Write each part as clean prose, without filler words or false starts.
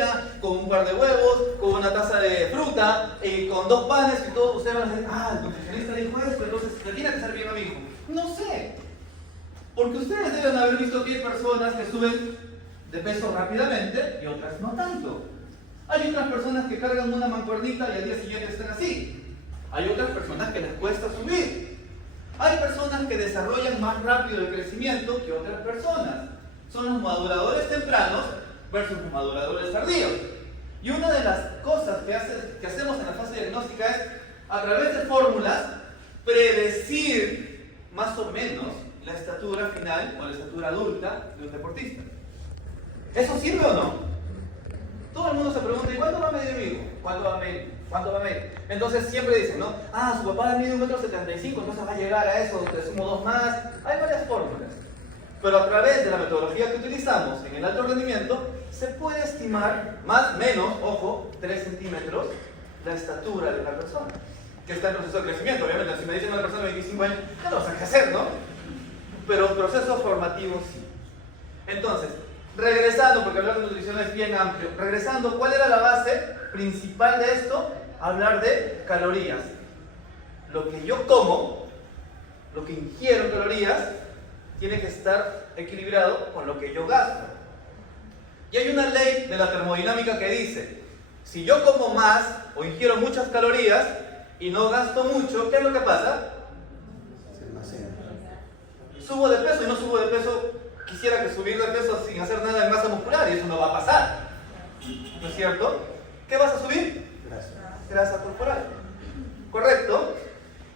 avena, con un par de huevos, con una taza de fruta, con 2 panes y todo, ustedes van a decir, el nutricionista dijo esto, entonces le tiene que ser bien a mi hijo. No sé, porque ustedes deben haber visto que hay personas que suben de peso rápidamente y otras no tanto. Hay otras personas que cargan una mancuernita y al día siguiente están así. Hay otras personas que les cuesta subir. Hay personas que desarrollan más rápido el crecimiento que otras personas. Son los maduradores tempranos versus los maduradores tardíos. Y una de las cosas que hacemos en la fase diagnóstica es, a través de fórmulas, predecir más o menos la estatura final o la estatura adulta de un deportista. ¿Eso sirve o no? Todo el mundo se pregunta, ¿y cuánto va a medir mi hijo? ¿Cuánto va a medir? ¿Cuánto va a medir? Entonces siempre dicen, ¿no? Su papá mide 1,75 m, entonces va a llegar a eso, te sumo 2 más. Hay varias fórmulas. Pero a través de la metodología que utilizamos en el alto rendimiento, se puede estimar más, menos, ojo, 3 centímetros, la estatura de una persona que está en proceso de crecimiento. Obviamente, si me dicen una persona de 25 años, ya lo sé qué hacer, ¿no? Pero procesos formativos sí. Entonces, regresando, porque hablar de nutrición es bien amplio, regresando, ¿cuál era la base principal de esto? Hablar de calorías. Lo que yo como, lo que ingiero en calorías, tiene que estar equilibrado con lo que yo gasto. Y hay una ley de la termodinámica que dice, si yo como más o ingiero muchas calorías y no gasto mucho, ¿qué es lo que pasa? Subo de peso y no subo de peso. Quisiera que subir de peso sin hacer nada de masa muscular y eso no va a pasar. ¿No es cierto? ¿Qué vas a subir? Grasa corporal. ¿Correcto?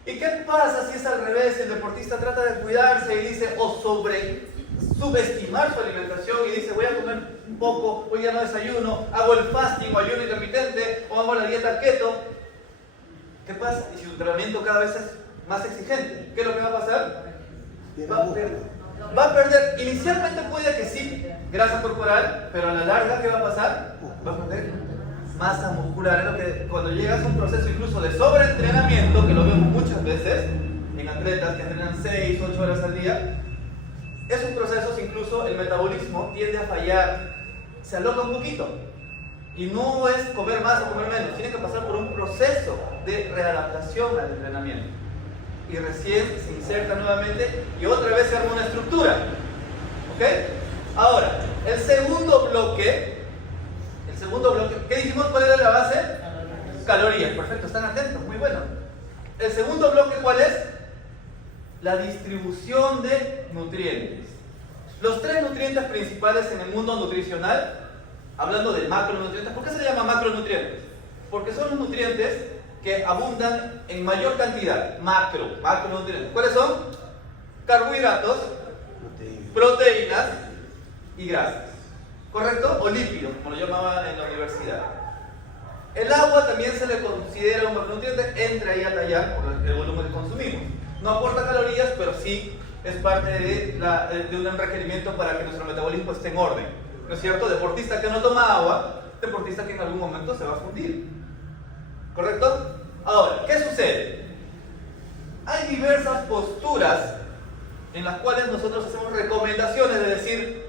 ¿Y qué pasa si es al revés? El deportista trata de cuidarse y dice, subestimar su alimentación y dice, voy a comer un poco, hoy ya no desayuno, hago el fasting o ayuno intermitente o hago la dieta keto. ¿Qué pasa? Y si su entrenamiento cada vez es más exigente, ¿qué es lo que va a pasar? Va a perder, inicialmente puede que sí, grasa corporal, pero a la larga, ¿qué va a pasar? Va a perder masa muscular. Es lo que cuando llegas a un proceso incluso de sobreentrenamiento, que lo vemos muchas veces en atletas que entrenan 6, 8 horas al día, esos procesos incluso el metabolismo tiende a fallar, se aloca un poquito. Y no es comer más o comer menos, tiene que pasar por un proceso de readaptación al entrenamiento. Y recién se inserta nuevamente y otra vez se arma una estructura. ¿Ok? Ahora, el segundo bloque, ¿qué dijimos? ¿Cuál era la base? Calorías. Perfecto, están atentos, muy bueno. El segundo bloque, ¿cuál es? La distribución de nutrientes. Los 3 nutrientes principales en el mundo nutricional, hablando de macronutrientes, ¿por qué se llama macronutrientes? Porque son los nutrientes que abundan en mayor cantidad, macronutrientes. ¿Cuáles son? Carbohidratos, proteínas y grasas. ¿Correcto? O lípidos, como lo llamaban en la universidad. El agua también se le considera un macronutriente, entra ahí a tallar por el volumen que consumimos. No aporta calorías, pero sí es parte de un requerimiento para que nuestro metabolismo esté en orden. ¿No es cierto? Deportista que no toma agua, deportista que en algún momento se va a fundir. ¿Correcto? Ahora, ¿qué sucede? Hay diversas posturas en las cuales nosotros hacemos recomendaciones de decir,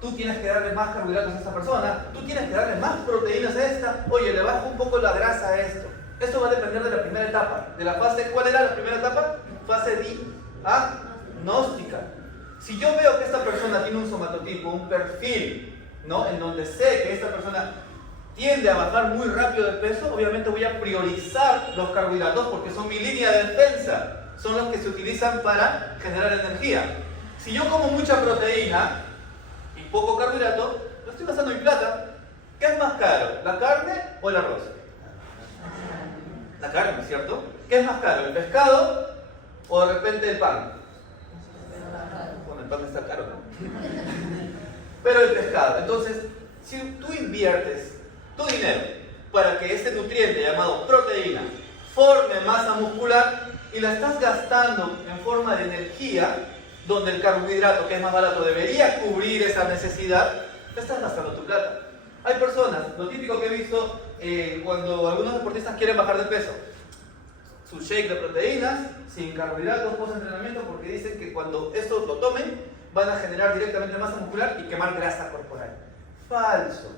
tú tienes que darle más carbohidratos a esta persona, tú tienes que darle más proteínas a esta, oye, le bajo un poco la grasa a esto. Esto va a depender de la primera etapa, de la fase, ¿cuál era la primera etapa? Fase diagnóstica. Si yo veo que esta persona tiene un somatotipo, un perfil, ¿no? En donde sé que esta persona tiende a bajar muy rápido de peso, obviamente voy a priorizar los carbohidratos porque son mi línea de defensa, son los que se utilizan para generar energía. Si yo como mucha proteína y poco carbohidrato, lo estoy gastando en plata. ¿Qué es más caro, la carne o el arroz? La carne, ¿cierto? ¿Qué es más caro, el pescado o de repente el pan? Bueno, el pan está caro, ¿no? Pero el pescado. Entonces, si tú inviertes tu dinero para que este nutriente llamado proteína forme masa muscular y la estás gastando en forma de energía, donde el carbohidrato, que es más barato, debería cubrir esa necesidad, te estás gastando tu plata. Hay personas, lo típico que he visto cuando algunos deportistas quieren bajar de peso, su shake de proteínas, sin carbohidratos, post-entrenamiento, porque dicen que cuando esto lo tomen, van a generar directamente masa muscular y quemar grasa corporal. Falso.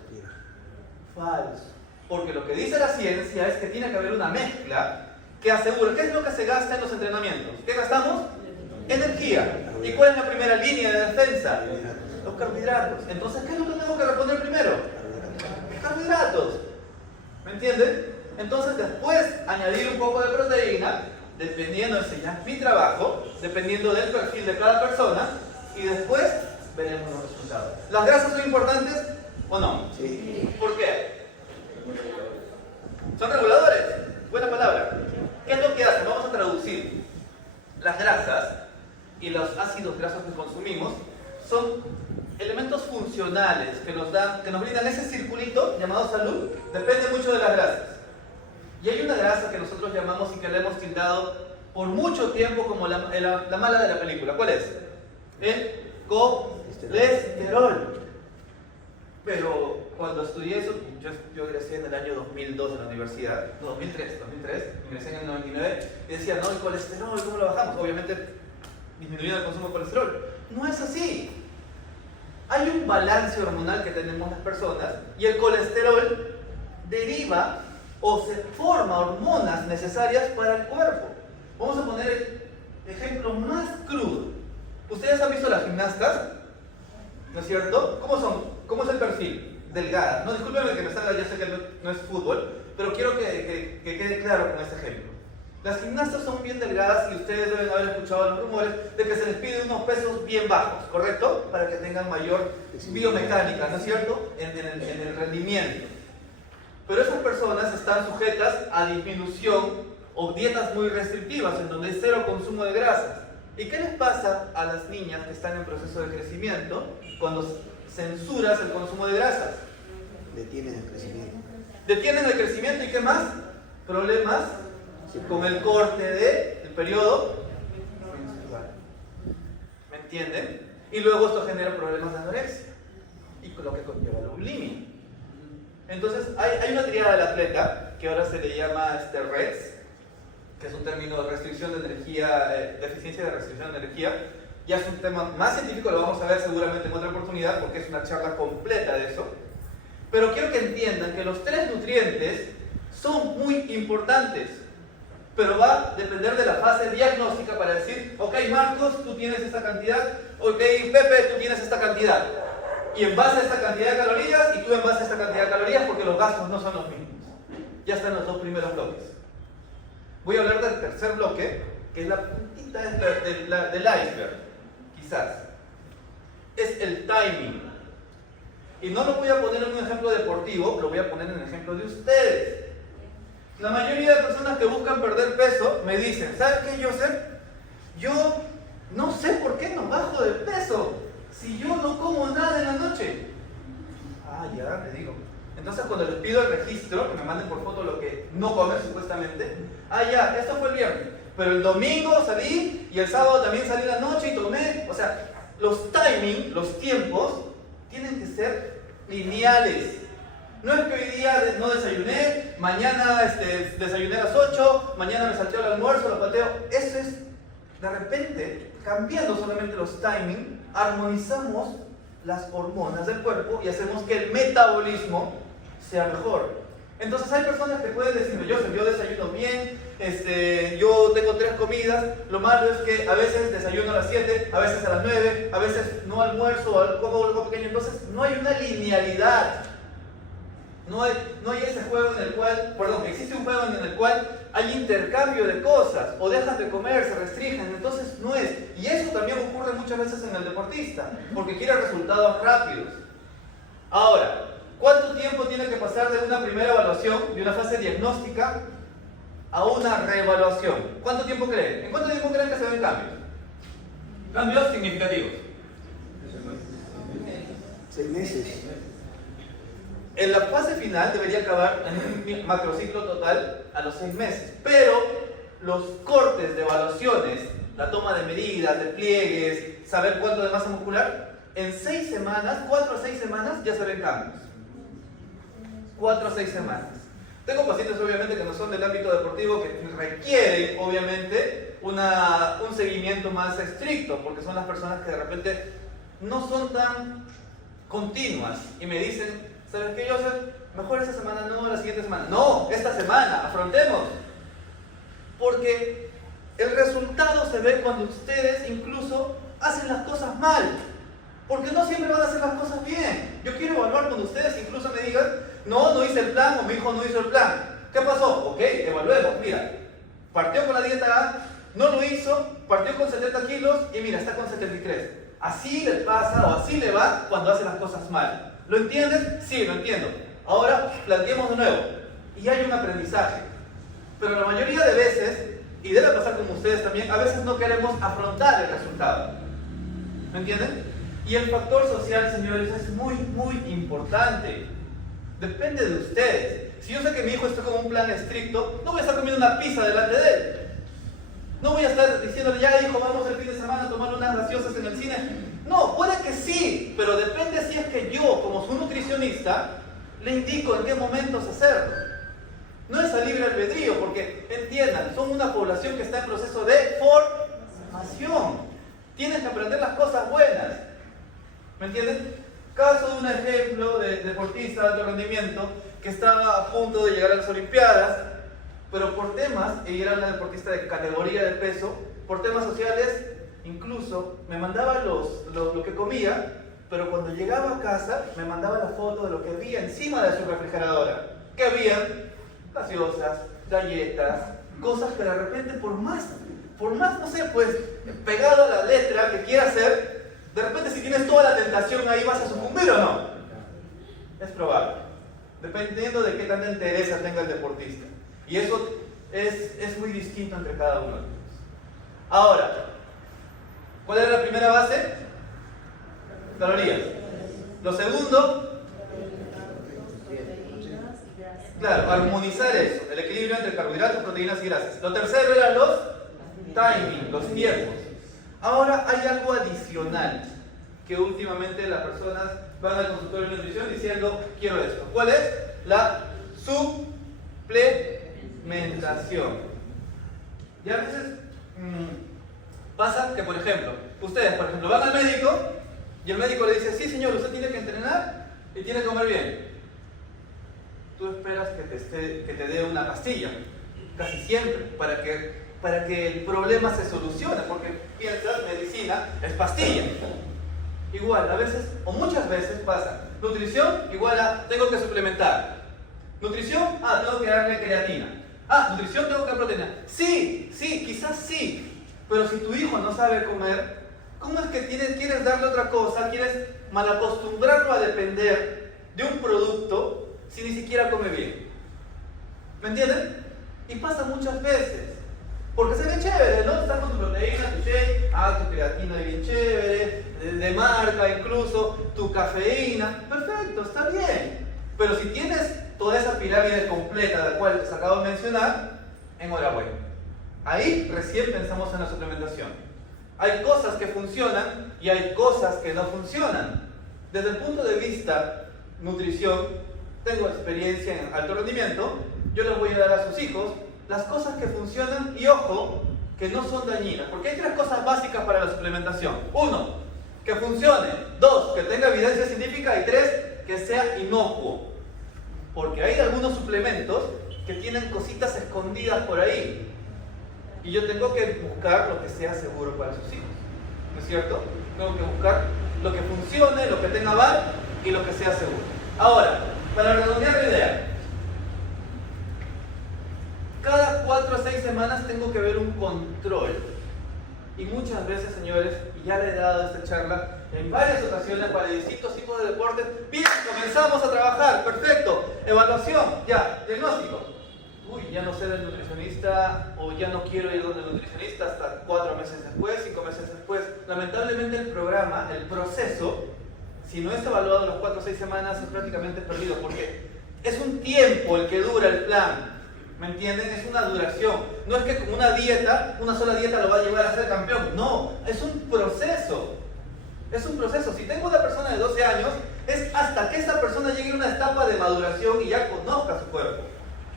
Falso. Porque lo que dice la ciencia es que tiene que haber una mezcla que asegure. ¿Qué es lo que se gasta en los entrenamientos? ¿Qué gastamos? Energía. ¿Y cuál es la primera línea de defensa? Los carbohidratos. Entonces, ¿qué es lo que tengo que responder primero? Carbohidratos. ¿Me entienden? Entonces, después añadir un poco de proteína, dependiendo, ese ya es mi trabajo, dependiendo del perfil de cada persona, y después veremos los resultados. ¿Las grasas son importantes o no? Sí. ¿Por qué? Son reguladores. Buena palabra. ¿Qué es lo que hacen? Vamos a traducir. Las grasas y los ácidos grasos que consumimos son elementos funcionales que nos brindan ese circulito llamado salud. Depende mucho de las grasas. Y hay una grasa que nosotros llamamos y que le hemos tildado por mucho tiempo como la mala de la película. ¿Cuál es? El colesterol. Pero cuando estudié eso, yo ingresé en el año 2002 en la universidad, no, 2003, ingresé en el 99, y decía, no, el colesterol, ¿cómo lo bajamos? Obviamente disminuyendo el consumo de colesterol. No es así. Hay un balance hormonal que tenemos las personas y el colesterol deriva o se forma hormonas necesarias para el cuerpo. Vamos a poner el ejemplo más crudo. ¿Ustedes han visto las gimnastas? ¿No es cierto? ¿Cómo son? ¿Cómo es el perfil? Delgada. No, discúlpenme que me salga, yo sé que no es fútbol, pero quiero que quede claro con este ejemplo. Las gimnastas son bien delgadas y ustedes deben haber escuchado los rumores de que se les pide unos pesos bien bajos, ¿correcto? Para que tengan mayor biomecánica, ¿no es cierto? En el rendimiento. Pero esas personas están sujetas a disminución o dietas muy restrictivas, en donde hay cero consumo de grasas. ¿Y qué les pasa a las niñas que están en proceso de crecimiento cuando censuras el consumo de grasas? Detienen el crecimiento. Detienen el crecimiento y ¿qué más? Problemas con el corte del periodo menstrual. ¿Me entienden? Y luego esto genera problemas de anorexia y con lo que conlleva la bulimia. Entonces hay una triada del atleta que ahora se le llama REDS, que es un término de restricción de energía, de eficiencia de restricción de energía. Ya es un tema más científico, lo vamos a ver seguramente en otra oportunidad porque es una charla completa de eso. Pero quiero que entiendan que los 3 nutrientes son muy importantes, pero va a depender de la fase diagnóstica para decir, ok Marcos, tú tienes esta cantidad, ok Pepe, tú tienes esta cantidad. Y en base a esta cantidad de calorías, y tú en base a esta cantidad de calorías, porque los gastos no son los mismos. Ya están los 2 primeros bloques. Voy a hablar del tercer bloque, que es la puntita del iceberg, quizás. Es el timing. Y no lo voy a poner en un ejemplo deportivo, lo voy a poner en el ejemplo de ustedes. La mayoría de personas que buscan perder peso me dicen, ¿sabes qué, Joseph? Yo no sé por qué no bajo de peso, si yo no como nada en la noche. Ah, ya, le digo. Entonces cuando les pido el registro, que me manden por foto lo que no comen supuestamente, ah, ya, esto fue el viernes, pero el domingo salí y el sábado también salí la noche y tomé. O sea, los timing, los tiempos, tienen que ser lineales. No es que hoy día no desayuné, mañana desayuné a las 8, mañana me salteo el almuerzo, lo pateo. Eso es, de repente, cambiando solamente los timing, armonizamos las hormonas del cuerpo y hacemos que el metabolismo sea mejor. Entonces hay personas que pueden decirme, yo desayuno bien, yo tengo 3 comidas, lo malo es que a veces desayuno a las 7, a veces a las 9, a veces no almuerzo, como algo pequeño. Entonces no hay una linealidad. No hay ese juego en el cual, existe un juego en el cual hay intercambio de cosas, o dejan de comer, se restringen, entonces no es. Y eso también ocurre muchas veces en el deportista, porque quiere resultados rápidos. Ahora, ¿cuánto tiempo tiene que pasar de una primera evaluación, de una fase diagnóstica, a una reevaluación? ¿Cuánto tiempo creen? ¿En cuánto tiempo creen que se ven cambios? Cambios significativos. 6 meses. En la fase final debería acabar en un macrociclo total a los 6 meses, pero los cortes de evaluaciones, la toma de medidas, de pliegues, saber cuánto de masa muscular, en 6 semanas, 4 a 6 semanas ya se ven cambios. 4 a 6 semanas. Tengo pacientes obviamente que no son del ámbito deportivo que requieren obviamente un seguimiento más estricto, porque son las personas que de repente no son tan continuas y me dicen, ¿sabes qué, Joseph? Mejor esta semana no, la siguiente semana. No, esta semana, afrontemos. Porque el resultado se ve cuando ustedes incluso hacen las cosas mal. Porque no siempre van a hacer las cosas bien. Yo quiero evaluar cuando ustedes incluso me digan, no hice el plan o mi hijo no hizo el plan. ¿Qué pasó? Ok, evaluemos. Mira, partió con la dieta A, no lo hizo, partió con 70 kilos y mira, está con 73. Así le pasa o así le va cuando hace las cosas mal. ¿Lo entiendes? Sí, lo entiendo. Ahora planteemos de nuevo. Y hay un aprendizaje. Pero la mayoría de veces, y debe pasar como ustedes también, a veces no queremos afrontar el resultado. ¿Me entienden? Y el factor social, señores, es muy, muy importante. Depende de ustedes. Si yo sé que mi hijo está con un plan estricto, no voy a estar comiendo una pizza delante de él. No voy a estar diciéndole, ya hijo, vamos el fin de semana a tomar unas gaseosas en el cine. No, puede que sí, pero depende si es que yo, como su nutricionista, le indico en qué momentos hacerlo. No es a libre albedrío, porque entiendan, son una población que está en proceso de formación. Tienen que aprender las cosas buenas. ¿Me entienden? Caso de un ejemplo de deportista de alto rendimiento que estaba a punto de llegar a las Olimpiadas, pero por temas, ella era una deportista de categoría de peso, por temas sociales, incluso me mandaba lo que comía, pero cuando llegaba a casa me mandaba la foto de lo que había encima de su refrigeradora. ¿Qué había? Gaseosas, galletas, cosas que de repente por más, no sé, pues, pegado a la letra que quiera hacer, de repente si tienes toda la tentación ahí vas a sucumbir o no. Es probable, dependiendo de qué tanta entereza tenga el deportista. Y eso es muy distinto entre cada uno de ellos. Ahora, ¿cuál era la primera base? Calorías. Lo segundo, claro, armonizar eso, el equilibrio entre carbohidratos, proteínas y grasas. Lo tercero eran los timing, los tiempos. Ahora hay algo adicional que últimamente las personas van al consultorio de nutrición diciendo, quiero esto. ¿Cuál es? La suplementación. Y a veces pasa que, por ejemplo, ustedes, van al médico y el médico le dice, sí señor, usted tiene que entrenar y tiene que comer bien. Tú esperas que te dé una pastilla, casi siempre, para que el problema se solucione, porque piensas, medicina es pastilla. Igual, a veces, o muchas veces pasa, nutrición igual a tengo que suplementar. Nutrición, tengo que darle creatina. Nutrición, tengo que dar proteína. Sí, quizás sí, pero si tu hijo no sabe comer, ¿cómo es que quieres darle otra cosa? ¿Quieres malacostumbrarlo a depender de un producto si ni siquiera come bien? ¿Me entienden? Y pasa muchas veces. Porque se ve chévere, ¿no? Estás con tu proteína, tu shake, tu creatina es bien chévere, de marca incluso, tu cafeína, perfecto, está bien. Pero si tienes toda esa pirámide completa de la cual les acabo de mencionar, enhorabuena. Ahí recién pensamos en la suplementación. Hay cosas que funcionan y hay cosas que no funcionan. Desde el punto de vista nutrición, tengo experiencia en alto rendimiento, yo les voy a dar a sus hijos las cosas que funcionan y ojo, que no son dañinas, porque hay 3 cosas básicas para la suplementación. 1, que funcione. 2, que tenga evidencia científica. Y 3, que sea inocuo. Porque hay algunos suplementos que tienen cositas escondidas por ahí. Y yo tengo que buscar lo que sea seguro para sus hijos. ¿No es cierto? Tengo que buscar lo que funcione, lo que tenga aval y lo que sea seguro. Ahora, para redondear la idea, cada 4 a 6 semanas tengo que ver un control. Y muchas veces, señores, y ya le he dado esta charla en varias ocasiones para distintos tipos de deportes. Bien, comenzamos a trabajar, perfecto. Evaluación, ya, diagnóstico. Ya no sé del nutricionista o ya no quiero ir donde el nutricionista hasta 4 meses después, 5 meses después. Lamentablemente el programa, el proceso, si no es evaluado las 4 o 6 semanas es prácticamente perdido porque es un tiempo el que dura el plan. ¿Me entienden? Es una duración. No es que con una dieta, una sola dieta lo va a llevar a ser campeón. No, es un proceso. Es un proceso. Si tengo una persona de 12 años, es hasta que esa persona llegue a una etapa de maduración y ya conozca su cuerpo.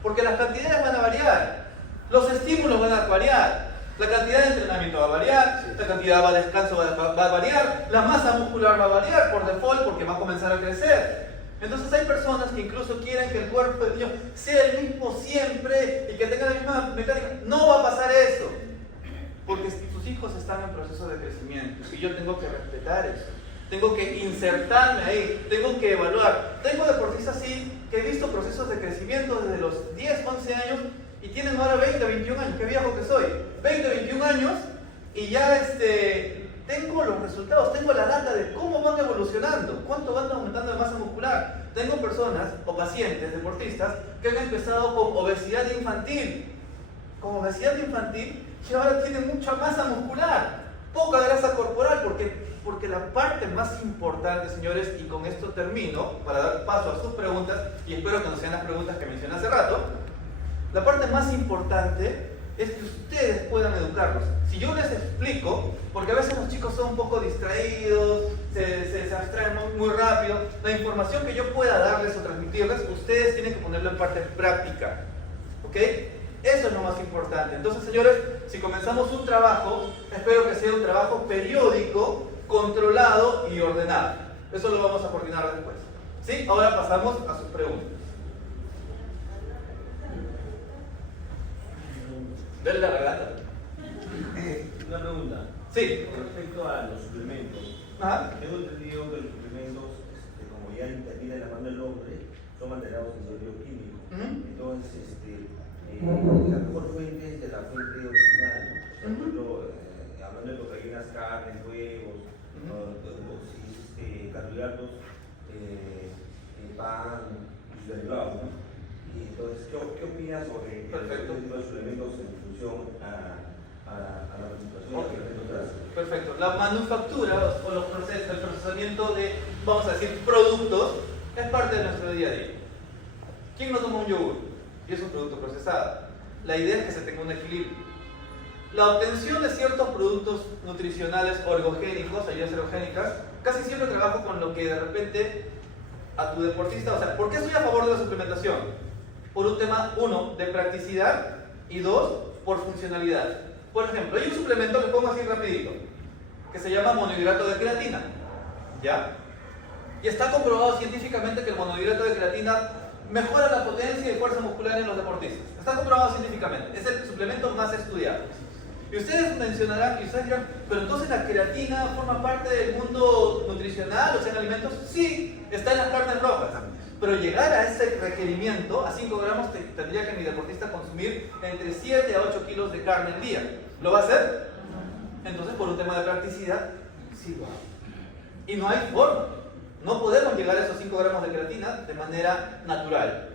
Porque las cantidades van a variar. Los estímulos van a variar. La cantidad de entrenamiento va a variar. La cantidad de descanso va a variar. La masa muscular va a variar por default porque va a comenzar a crecer. Entonces hay personas que incluso quieren que el cuerpo del niño sea el mismo siempre y que tenga la misma mecánica. No va a pasar eso, porque sus hijos están en proceso de crecimiento y yo tengo que respetar eso. Tengo que insertarme ahí, tengo que evaluar. Tengo deportistas sí que he visto procesos de crecimiento desde los 10, 11 años y tienen ahora 20, 21 años. Qué viejo que soy. 20, 21 años y ya tengo los resultados, tengo la data de cómo van evolucionando, cuánto van aumentando de masa muscular. Tengo personas o pacientes, deportistas, que han empezado con obesidad infantil. Con obesidad infantil y ahora tienen mucha masa muscular, poca grasa corporal, porque la parte más importante, señores, y con esto termino, para dar paso a sus preguntas, y espero que no sean las preguntas que mencioné hace rato, la parte más importante es que ustedes puedan educarlos. Si yo les explico, porque a veces los chicos son un poco distraídos, se abstraen muy rápido, la información que yo pueda darles o transmitirles, ustedes tienen que ponerlo en parte práctica, ¿ok? Eso es lo más importante. Entonces, señores, si comenzamos un trabajo, espero que sea un trabajo periódico, controlado y ordenado. Eso lo vamos a coordinar después. ¿Sí? Ahora pasamos a sus preguntas. Denle la regata. Una pregunta. Sí. Con respecto a los suplementos. Ajá. Tengo entendido que los suplementos, como ya interviene la mano del hombre, son alterados en el bioquímico. Entonces, la mejor fuente es de la fuente original. Por ejemplo, hablando de proteínas, carnes, huevos, carbohidratos, pan y derivados, ¿no? Y entonces, ¿qué opinas sobre los suplementos en función a la manipulación? Perfecto. La manufactura o el procesamiento de, vamos a decir, productos es parte de nuestro día a día. ¿Quién no toma un yogur? Y es un producto procesado. La idea es que se tenga un equilibrio. La obtención de ciertos productos nutricionales orgogénicos, ayudas ergogénicas, casi siempre trabajo con lo que de repente a tu deportista, o sea, ¿por qué estoy a favor de la suplementación? Por un tema, uno, de practicidad y dos, por funcionalidad. Por ejemplo, hay un suplemento, le pongo así rapidito, que se llama monohidrato de creatina, ¿ya? Y está comprobado científicamente que el monohidrato de creatina mejora la potencia y fuerza muscular en los deportistas. Está comprobado científicamente, es el suplemento más estudiado. Y ustedes mencionarán, y ustedes dirán, pero entonces la creatina forma parte del mundo nutricional, o sea, en alimentos. Sí, está en las carnes rojas. Pero llegar a ese requerimiento, a 5 gramos, tendría que mi deportista consumir entre 7 a 8 kilos de carne al día. ¿Lo va a hacer? Entonces, por un tema de practicidad, sí lo hago. Y no hay forma. No podemos llegar a esos 5 gramos de creatina de manera natural.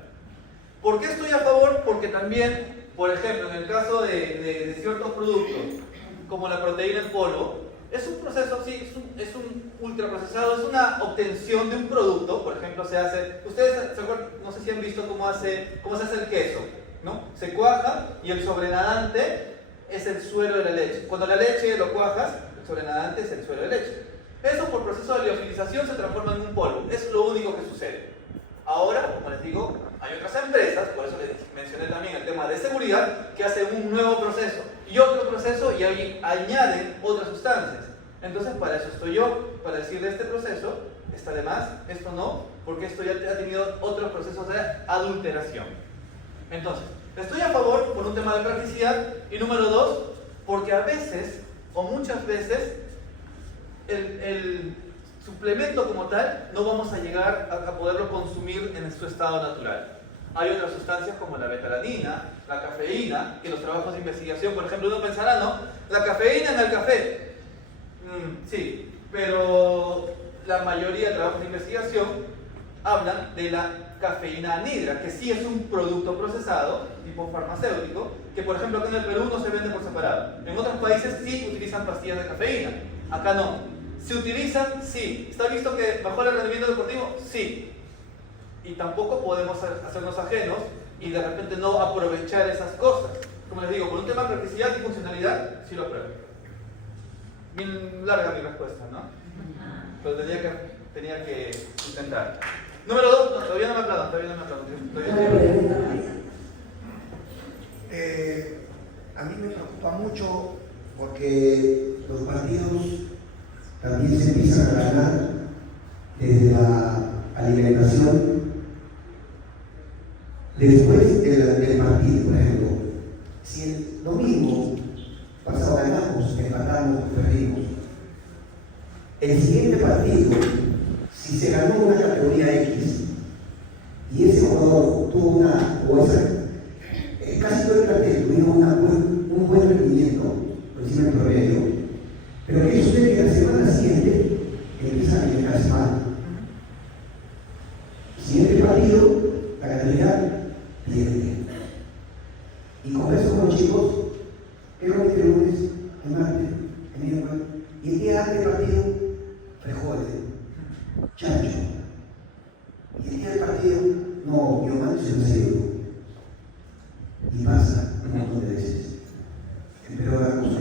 ¿Por qué estoy a favor? Porque también, por ejemplo, en el caso de ciertos productos, como la proteína en polvo, es un proceso, sí, es un ultraprocesado, es una obtención de un producto. Por ejemplo, se hace, ustedes se acuerdan, no sé si han visto cómo se hace el queso, ¿no? Se cuaja y el sobrenadante es el suero de la leche. Cuando la leche lo cuajas, el sobrenadante es el suero de leche. Eso por proceso de liofilización se transforma en un polvo. Es lo único que sucede. Ahora, como les digo, hay otras empresas, por eso les mencioné también el tema de seguridad, que hacen un nuevo proceso y otro proceso y ahí añaden otras sustancias. Entonces, para eso estoy yo, para decir de este proceso, está de más, esto no, porque esto ya ha tenido otros procesos de adulteración. Entonces, estoy a favor por un tema de practicidad y número dos, porque a veces, o muchas veces, el suplemento como tal no vamos a llegar a poderlo consumir en su estado natural. Hay otras sustancias como la betalanina, la cafeína, que los trabajos de investigación, por ejemplo, uno pensará, ¿no? La cafeína en el café. Sí, pero la mayoría de trabajos de investigación hablan de la cafeína anhidra, que sí es un producto procesado, tipo farmacéutico, que por ejemplo acá en el Perú no se vende por separado. En otros países sí utilizan pastillas de cafeína, acá no. ¿Se utilizan? Sí. ¿Está visto que mejora el rendimiento deportivo? Sí. Y tampoco podemos hacernos ajenos y de repente no aprovechar esas cosas. Como les digo, por un tema de practicidad y funcionalidad, sí lo apruebo. Bien larga mi respuesta, ¿no? Pero tenía que intentar. Número 2, no, todavía no me aplaudan, A mí me preocupa mucho porque los partidos también se empiezan a ganar desde la alimentación. Después del partido, por ejemplo, si el domingo pasado ganamos, empatamos, perdimos, el siguiente partido, si se ganó una categoría X y ese jugador tuvo una, o esa, casi todo el plantel tuvieron un buen rendimiento, por encima del promedio, pero ¿qué sucede? Que la semana siguiente empiezan a llegarse mal. Siguiente partido, la categoría pierde. Y converso con los chicos, el lunes, el martes, el miércoles, y el día antes del partido, frijoles, chancho. Y el día del partido, no, yo mando un cerebro. Y pasa un montón de veces. Pero ahora con eso,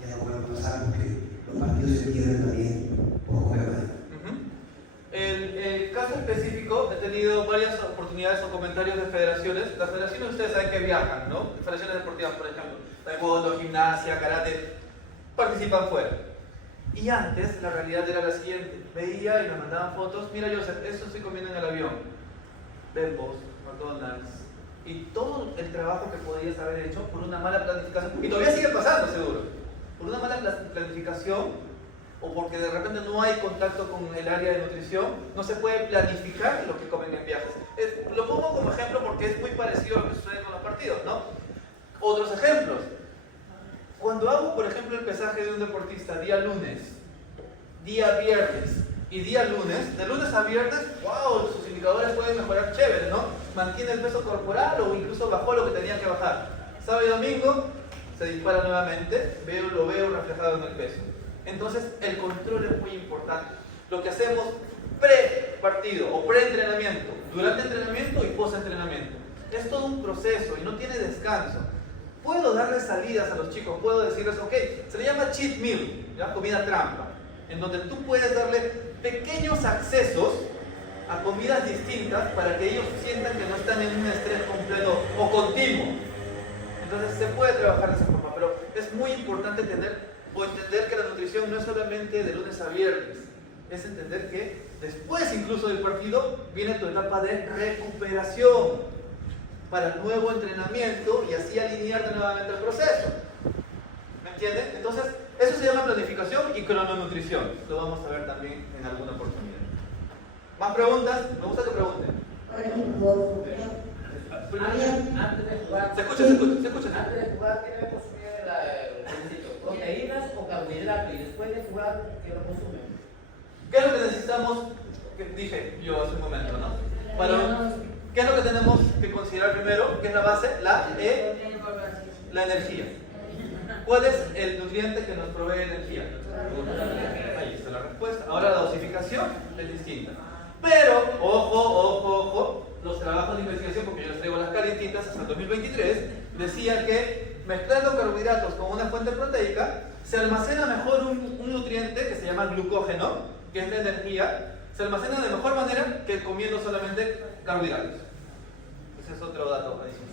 ya no puede pasar porque los partidos se pierden también por jugar mal. El caso específico, he tenido varias oportunidades o comentarios de federaciones. Las federaciones ustedes saben que viajan, ¿no? Federaciones deportivas, por ejemplo, taekwondo, gimnasia, karate, participan fuera. Y antes la realidad era la siguiente: veía y me mandaban fotos. Mira, Joseph, eso estoy comiendo en el avión. Bembos, McDonald's, y todo el trabajo que podías haber hecho por una mala planificación, y todavía sigue pasando seguro, por una mala planificación, o porque de repente no hay contacto con el área de nutrición, no se puede planificar lo que comen en viajes. Lo pongo como ejemplo porque es muy parecido a lo que sucede con los partidos, ¿no? Otros ejemplos. Cuando hago, por ejemplo, el pesaje de un deportista día lunes, día viernes y día lunes, de lunes a viernes, wow, sus indicadores pueden mejorar chévere, ¿no? Mantiene el peso corporal o incluso bajó lo que tenía que bajar. Sábado y domingo se dispara nuevamente, lo veo reflejado en el peso. Entonces, el control es muy importante. Lo que hacemos pre-partido o pre-entrenamiento, durante entrenamiento y post-entrenamiento, es todo un proceso y no tiene descanso. Puedo darles salidas a los chicos, puedo decirles, ok, se le llama cheat meal, ¿ya? Comida trampa, en donde tú puedes darle pequeños accesos a comidas distintas para que ellos sientan que no están en un estrés completo o continuo. Entonces, se puede trabajar de esa forma, pero es muy importante entender que la nutrición no es solamente de lunes a viernes, es entender que después incluso del partido viene tu etapa de recuperación para el nuevo entrenamiento y así alinearte nuevamente el proceso. ¿Me entienden? Entonces, eso se llama planificación y crononutrición. Lo vamos a ver también en alguna oportunidad. ¿Más preguntas? Me gusta que pregunten. Antes de jugar, Se escucha. Antes de jugar, ¿qué debe consumir el proteínas o carbohidratos? Y después de jugar, ¿qué lo consumen? ¿Qué es lo que necesitamos? Que dije yo hace un momento, ¿no? ¿Qué es lo que tenemos que considerar primero? ¿Qué es la base? La energía. ¿Cuál es el nutriente que nos provee energía? Ahí está la respuesta. Ahora la dosificación es distinta. Pero, ojo, los trabajos de investigación, porque yo les traigo las calientitas hasta el 2023, decían que mezclando carbohidratos con una fuente proteica, se almacena mejor un nutriente que se llama glucógeno, que es la energía, se almacena de mejor manera que comiendo solamente carbohidratos. Ese es otro dato adicional.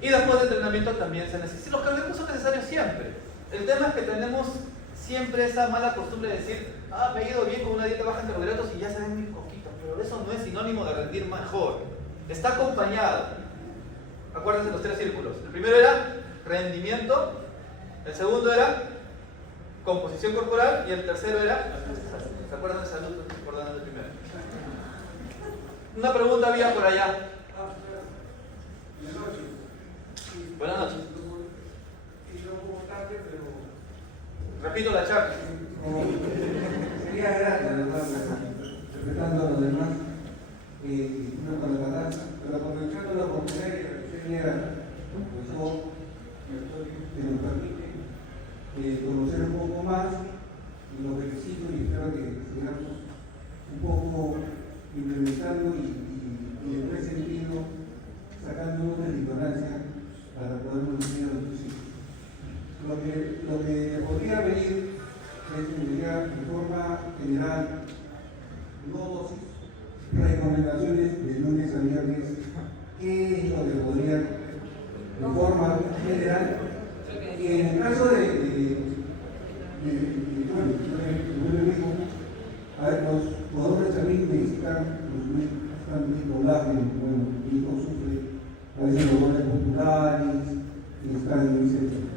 Y después de entrenamiento también se necesita. Los carbohidratos son necesarios siempre. El tema es que tenemos siempre esa mala costumbre de decir, me he ido bien con una dieta baja en carbohidratos y ya se ven muy coquitos, pero eso no es sinónimo de rendir mejor. Está acompañado. Acuérdense los 3 círculos. El primero era rendimiento, el segundo era composición corporal y el tercero era, ¿se acuerdan de salud? Recordando el primero. Una pregunta había por allá. Buenas noches. Repito la charla. Sería grato, además, respetando a los demás, no con la balanza, pero aprovechando la oportunidad que recién llega, pues que nos permite conocer un poco más, y lo felicito y espero que sigamos un poco implementando y en ese sentido sacando una ignorancia para poder producir a nuestros hijos. Lo que podría venir es de forma general, no dosis, recomendaciones de lunes a viernes, qué es lo que podría, de forma general, y en el caso bueno, yo mismo, a ver, los jugadores también necesitan haciendo buenas populares y están diciendo.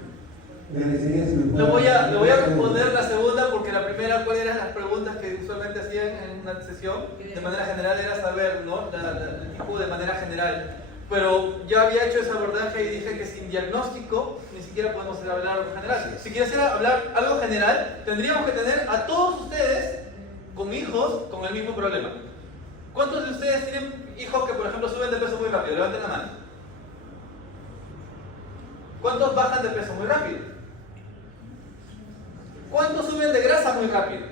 Le voy a responder la segunda porque la primera, ¿cuáles eran las preguntas que usualmente hacían en una sesión? De manera general era saber, ¿no? El tipo de manera general. Pero ya había hecho ese abordaje y dije que sin diagnóstico ni siquiera podemos hablar algo general. Si quisiera hablar algo general, tendríamos que tener a todos ustedes con hijos con el mismo problema. ¿Cuántos de ustedes tienen hijos que, por ejemplo, suben de peso muy rápido? Levanten la mano. ¿Cuántos bajan de peso muy rápido? ¿Cuántos suben de grasa muy rápido?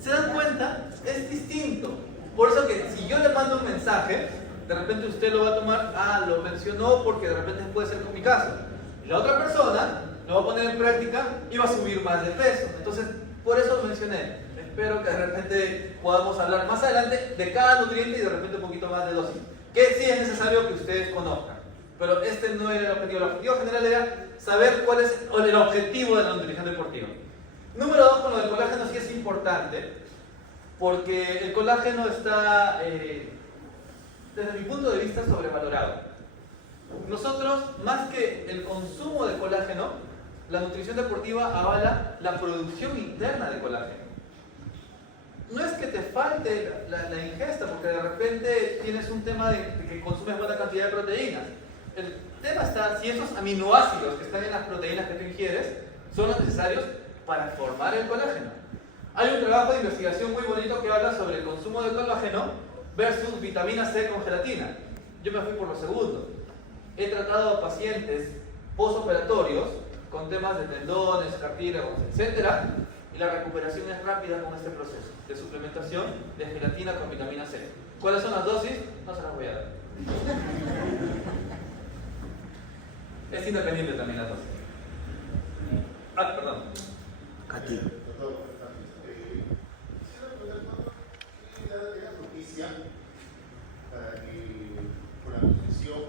¿Se dan cuenta? Es distinto. Por eso que si yo le mando un mensaje, de repente usted lo va a tomar, lo mencionó porque de repente puede ser con mi caso. Y la otra persona lo va a poner en práctica y va a subir más de peso. Entonces, por eso lo mencioné. Espero que de repente podamos hablar más adelante de cada nutriente y de repente un poquito más de dosis. Que sí es necesario que ustedes conozcan. Pero este no era el objetivo. El objetivo general era saber cuál es el objetivo de la nutrición deportiva. Número 2, con lo del colágeno sí es importante, porque el colágeno está, desde mi punto de vista, sobrevalorado. Nosotros, más que el consumo de colágeno, la nutrición deportiva avala la producción interna de colágeno. No es que te falte la ingesta, porque de repente tienes un tema de que consumes buena cantidad de proteínas. El tema está si esos aminoácidos que están en las proteínas que tú ingieres son los necesarios para formar el colágeno. Hay un trabajo de investigación muy bonito que habla sobre el consumo de colágeno versus vitamina C con gelatina. Yo me fui por lo segundo. He tratado a pacientes postoperatorios con temas de tendones, cartílagos, etc. Y la recuperación es rápida con este proceso de suplementación de gelatina con vitamina C. ¿Cuáles son las dosis? No se las voy a dar. Es independiente también la dosis. Perdón. Katy. Para que con la nutrición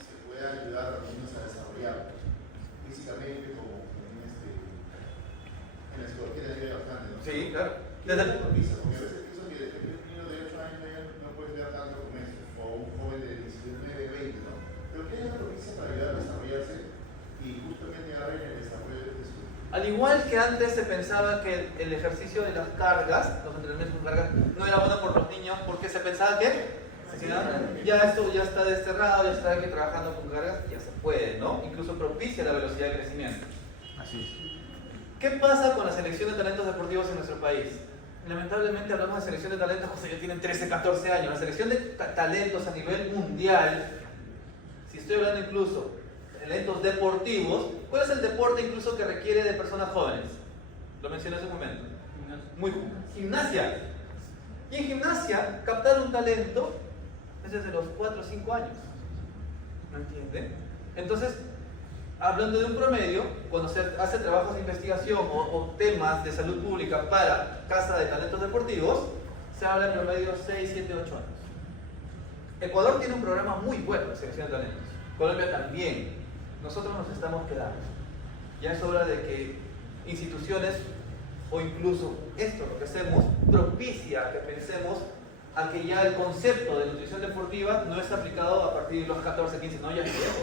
se pueda ayudar a los niños a desarrollar físicamente como en la psicología de la vida bastante, ¿no? Sí, claro. Porque a veces pienso que desde que un niño de 8 años ya no puede estudiar tanto como eso, o un joven de 19, 20, ¿no? Pero ¿qué es la propicia para ayudar a desarrollarse y justamente agarrar en el desarrollo de su? Al igual que antes se pensaba que el ejercicio de las cargas, los entrenamientos con cargas, no era bueno por los niños porque se pensaba que ya esto ya está desterrado, ya está aquí trabajando con cargas, ya se puede, ¿no? Incluso propicia la velocidad de crecimiento. Así es. ¿Qué pasa con la selección de talentos deportivos en nuestro país? Lamentablemente hablamos de selección de talentos cuando ya tienen 13, 14 años. La selección de talentos a nivel mundial, si estoy hablando incluso de talentos deportivos, ¿cuál es el deporte incluso que requiere de personas jóvenes? Lo mencioné hace un momento. Gimnasia. Y en gimnasia, captar un talento es desde los 4 o 5 años. ¿Me entiende? Entonces, hablando de un promedio, cuando se hace trabajos de investigación o temas de salud pública para casa de talentos deportivos, se habla en promedio 6, 7, 8 años. Ecuador tiene un programa muy bueno de selección de talentos. Colombia también. Nosotros nos estamos quedando. Ya es hora de que instituciones o incluso esto, lo que hacemos, propicia que pensemos a que ya el concepto de nutrición deportiva no es aplicado a partir de los 14, 15, no, ya es viejo.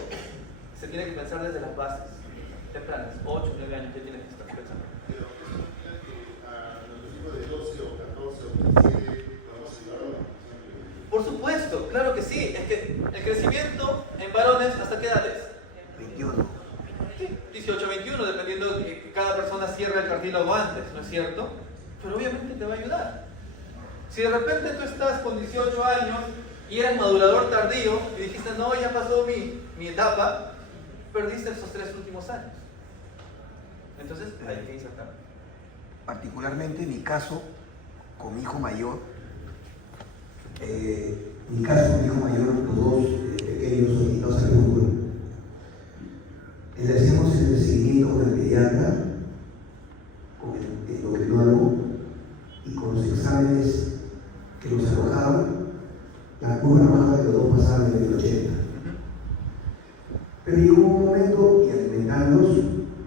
Se tiene que pensar desde las bases tempranas, 8, 9 años, ya tiene que estar pensando. Pero eso significa que a los chicos de 12 o 14 o 17 vamos a ayudar a la nutrición. Por supuesto, claro que sí. Es que el crecimiento en varones, ¿hasta qué edad es? 21. Sí, 18, 21, dependiendo de que cada persona cierre el cartílago antes, ¿no es cierto? Pero obviamente te va a ayudar. Si de repente tú estás con 18 años y eres madurador tardío y dijiste, no, ya pasó mi etapa, perdiste esos 3 últimos años. Entonces hay que insertar. Particularmente en mi caso, con mi hijo mayor, los dos pequeños sobrinos al fútbol. Le hacíamos el seguimiento con el pediatra, con el endocrinólogo y con los exámenes que nos arrojaban, la curva baja de los dos pasaba de 80. Pero llegó un momento, y alimentarlos,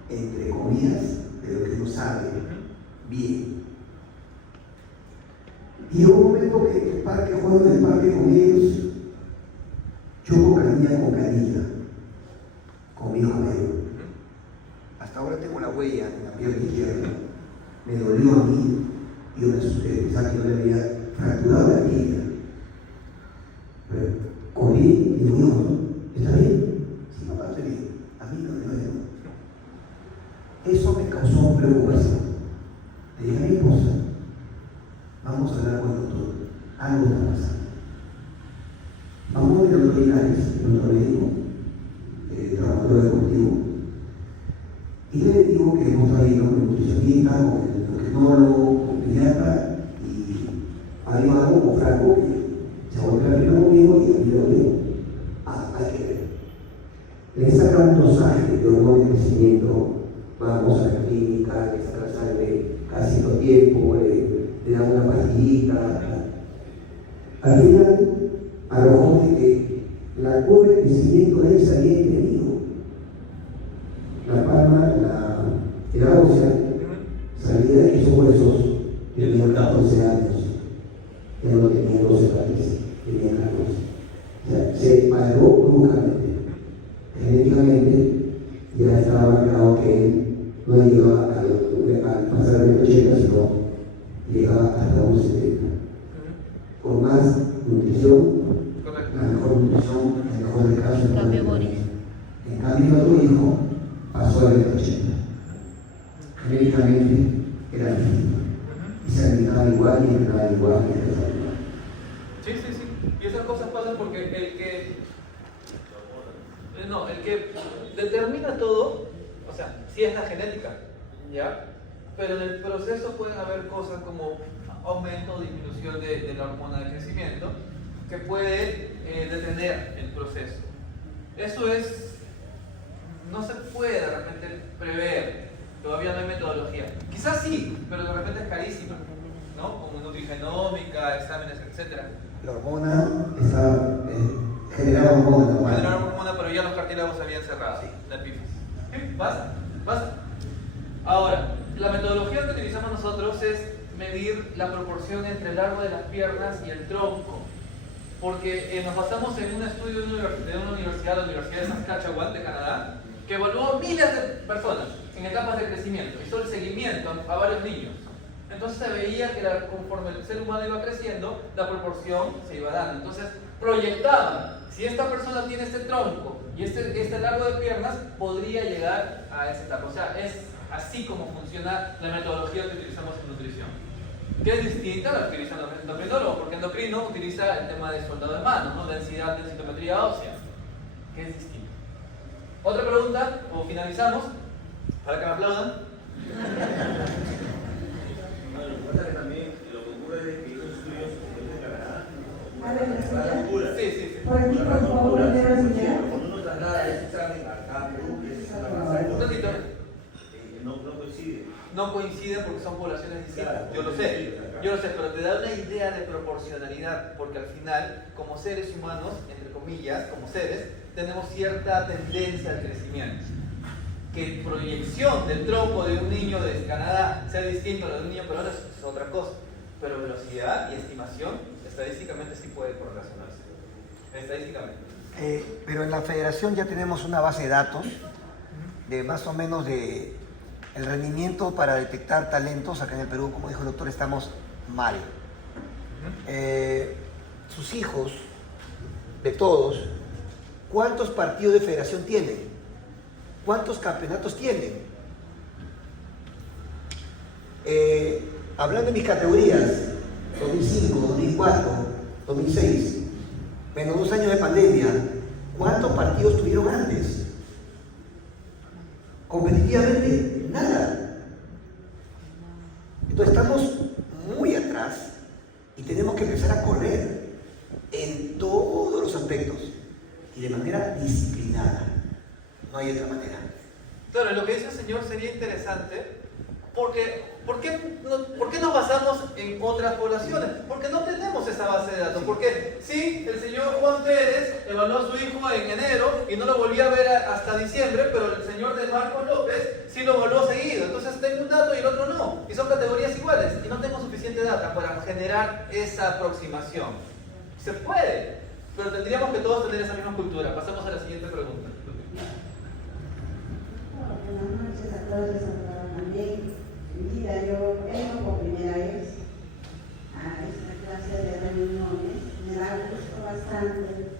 entre comillas, de lo que uno sabe bien. Y llegó un momento que el parque, juego en el parque con ellos, Yo camina con canilla, con mi hijo mayor. Hasta ahora tengo la huella en la pierna izquierda. Me dolió a mí y yo me asusté, pensaba que yo le había fracturado la tibia. Pero corrí y digo, hijo, ¿está bien? Sí, papá, estoy bien. A mí no me duele. Eso me causó preocupación. Le dije a mi esposa, vamos a hablar con el doctor, algo está pasando. Vamos a ir al doctor Linares, nuestro médico, trabajador deportivo, y le digo que hemos traído con el nutricionista, con el endocrinólogo, con el pediatra, y hay algo con Franco que se ha vuelto a ver conmigo y a mí lo digo. Hay que ver. Le sacan un dosaje de hormona de crecimiento, vamos a la clínica, le sacan sangre casi todo tiempo, le dan una pastillita. Al final, arrojó de que la curva de crecimiento de él se había impedido. La palma, la ósea, salía de esos huesos, tenían 14 años, ya no tenían 12 años, tenían 14. O sea, se paró bruscamente. Genéticamente ya estaba marcado que él no llegaba al pasar de 80, sino llegaba hasta un 70. Por más nutrición, la mejor nutrición, el mejor descanso. En cambio, otro hijo pasó de 80. Médicamente era distinto. Y se alimentaba igual y entrenaba igual y empezaba igual. Sí. Y esas cosas pasan porque el que determina todo, o sea, sí es la genética, ¿ya? Pero en el proceso pueden haber cosas como aumento o disminución de la hormona de crecimiento que puede detener el proceso. Eso no se puede de repente prever, todavía no hay metodología. Quizás sí, pero de repente es carísimo, ¿no? Como nutrigenómica, exámenes, etc. La hormona está generaba hormona. Generaba hormona, pero ya los cartílagos se habían cerrado, la epífisis. ¿Sí? ¿Basta? Ahora, la metodología que utilizamos nosotros es medir la proporción entre el largo de las piernas y el tronco. Porque nos basamos en un estudio de una universidad, la Universidad de Saskatchewan, de Canadá, que evaluó miles de personas en etapas de crecimiento, hizo el seguimiento a varios niños. Entonces se veía que conforme el ser humano iba creciendo, la proporción se iba dando. Entonces proyectaban, si esta persona tiene este tronco y este largo de piernas, podría llegar a esa etapa. O sea, es así como funciona la metodología que utilizamos en nutrición. Que es distinta a la que utiliza el endocrinólogo, porque el endocrino utiliza el tema de soldado de mano, ¿no? Densidad, densitometría ósea, que es distinto. Otra pregunta, o finalizamos, para que me aplaudan. Lo que pasa es que también lo que ocurre es que esos estudios de Canadá, Sí. Por aquí, por favor, de la señal. cuando uno traslada ese examen acá a Perú, que es una masa Un ratito. no coincide. No coinciden porque son poblaciones distintas. Yo lo sé, pero te da una idea de proporcionalidad, porque al final, como seres humanos, entre comillas, como seres, tenemos cierta tendencia al crecimiento. Que proyección del tronco de un niño de Canadá sea distinto a la de un niño peruano es otra cosa, pero velocidad y estimación, estadísticamente sí puede correlacionarse. Estadísticamente. Pero en la federación ya tenemos una base de datos de más o menos de el rendimiento para detectar talentos. Acá en el Perú, como dijo el doctor, estamos mal. Sus hijos, de todos, ¿cuántos partidos de federación tienen? ¿Cuántos campeonatos tienen? Hablando de mis categorías, 2005, 2004, 2006, menos 2 años de pandemia, ¿cuántos partidos tuvieron antes? Competitivamente, nada. Entonces estamos muy atrás y tenemos que empezar a correr en todos los aspectos y de manera disciplinada. No hay otra manera. Claro, lo que dice el señor sería interesante porque ¿por qué nos basamos en otras poblaciones? Porque no tenemos esa base de datos. Porque sí, el señor Juan Pérez evaluó a su hijo en enero y no lo volví a ver hasta diciembre, pero el señor de Marcos López sí lo evaluó seguido. Entonces tengo un dato y el otro no. Y son categorías iguales y no tengo suficiente data para generar esa aproximación. Se puede, pero tendríamos que todos tener esa misma cultura. Pasemos a la siguiente pregunta. Buenas noches a todos, también. Mira, yo vengo por primera vez a esta clase de reuniones. Me da gusto bastante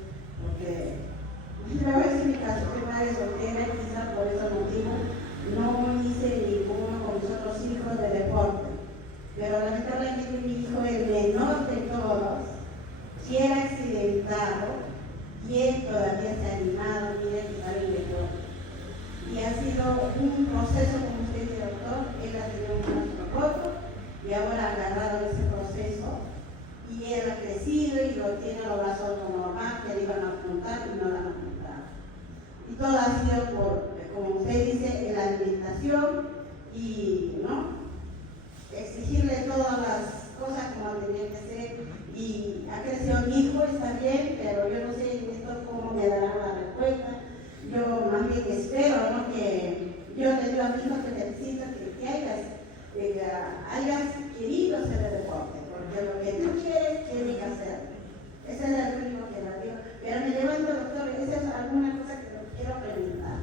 porque yo a veces mi caso primaria soltera, quizás por ese motivo no hice ninguno con mis otros hijos de deporte. Pero lamentablemente mi hijo, el menor de todos, si era accidentado y él todavía se ha animado, quiere empezar el deporte. Y ha sido un proceso, como usted dice, doctor, él ha tenido un protocolo y ahora ha agarrado ese proceso y él ha crecido y lo tiene los brazos normal, que le iban a apuntar y no lo han apuntado. Y todo ha sido por, como usted dice, en la alimentación y, ¿no?, exigirle todas las cosas como tenía que ser. Y ha crecido mi hijo, está bien, pero yo no sé en esto cómo me dará la respuesta. Yo más bien espero, ¿no?, que yo le digo a mi hijo que necesito que hayas querido hacer el deporte, porque lo que tú quieres, tienes que hacer. Ese es el único que le digo. Pero me levanto, doctor, esa es alguna cosa que quiero preguntar.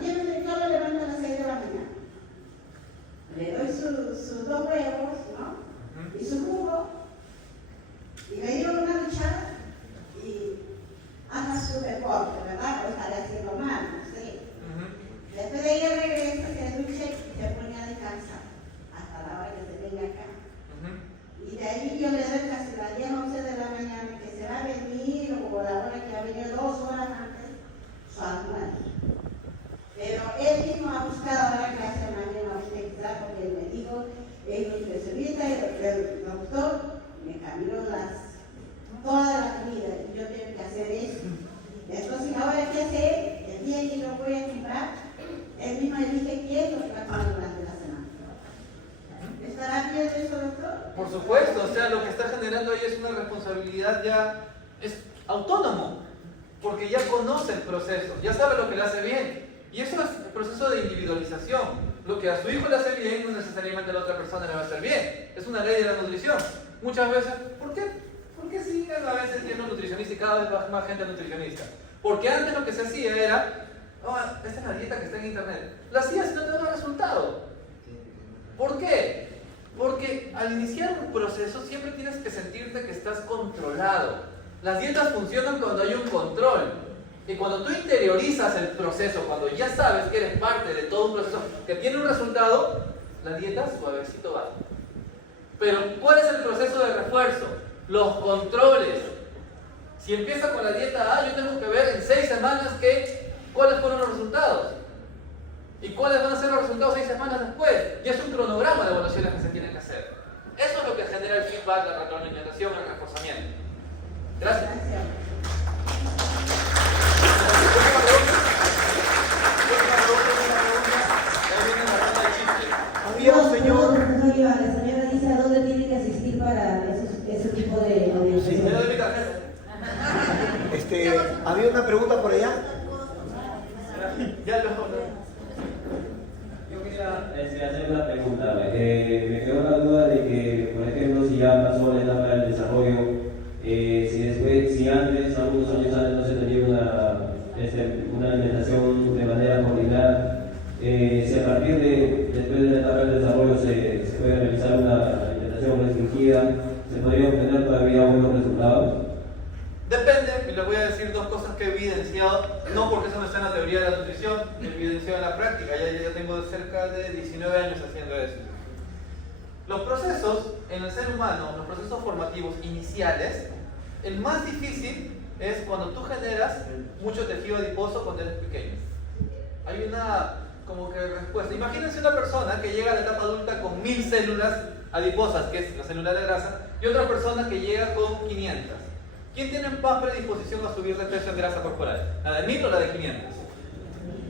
Yo lo levanto a las 6 de la mañana. Le doy sus 2 huevos, ¿no?, y su jugo, y le digo una duchada y haga su deporte, ¿verdad? O estaré haciendo mal, no sé. Después de ella regresa, se ducha y se pone a descansar hasta la hora que se venga acá. Y de ahí yo le doy casi las 10 o 11 de la mañana que se va a venir, o la hora que ha venido 2 horas antes, su almuerzo. Pero él mismo ha buscado ahora que hace mañana usted, quizás, porque él me dijo, es nutricionista, el doctor me cambió toda la comida y yo tengo que hacer eso. Entonces, ahora qué hacer, el día que yo voy a comprar, él mismo me dice qué es lo que va a comer durante la semana. ¿Estará bien eso, doctor? Por supuesto, o sea, lo que está generando ahí es una responsabilidad ya, es autónomo, porque ya conoce el proceso, ya sabe lo que le hace bien. Y eso es el proceso de individualización. Lo que a su hijo le hace bien, no necesariamente a la otra persona le va a hacer bien. Es una ley de la nutrición. Muchas veces, ¿por qué siguen a veces siendo nutricionistas y cada vez va más gente nutricionista? Porque antes lo que se hacía era, esta es la dieta que está en internet. La hacías y no te daba resultado. ¿Por qué? Porque al iniciar un proceso siempre tienes que sentirte que estás controlado. Las dietas funcionan cuando hay un control. Y cuando tú interiorizas el proceso, cuando ya sabes que eres parte de todo un proceso que tiene un resultado, la dieta suavecito va. Pero ¿cuál es el proceso de refuerzo? Los controles. Si empieza con la dieta A, yo tengo que ver en 6 semanas cuáles fueron los resultados. ¿Y cuáles van a ser los resultados 6 semanas después? Y es un cronograma de evaluaciones que se tienen que hacer. Eso es lo que genera el feedback, la retroalimentación, el reforzamiento. Gracias. Había un señor. Profesor Iván, la señora dice a dónde tiene que asistir para ese tipo de orientación. Me doy mi tarjeta. Había una pregunta por allá. Ya lo. Yo quería hacer una pregunta. Me quedó la duda de que, por ejemplo, si ya pasó la etapa del desarrollo, si antes, algunos años antes, no se tenía una alimentación de manera coordinada, si a partir después de la etapa del desarrollo se puede realizar una alimentación restringida, ¿se podría obtener todavía buenos resultados? Depende, y les voy a decir 2 cosas que he evidenciado, no porque eso no está en la teoría de la nutrición, he evidenciado en la práctica, ya tengo cerca de 19 años haciendo eso. Los procesos en el ser humano, los procesos formativos iniciales, el más difícil es cuando tú generas mucho tejido adiposo cuando eres pequeño. Hay una como que respuesta. Imagínense una persona que llega a la etapa adulta con 1000 células adiposas, que es la célula de grasa, y otra persona que llega con 500. ¿Quién tiene más predisposición a subir de peso en grasa corporal? ¿La de 1000 o la de 500?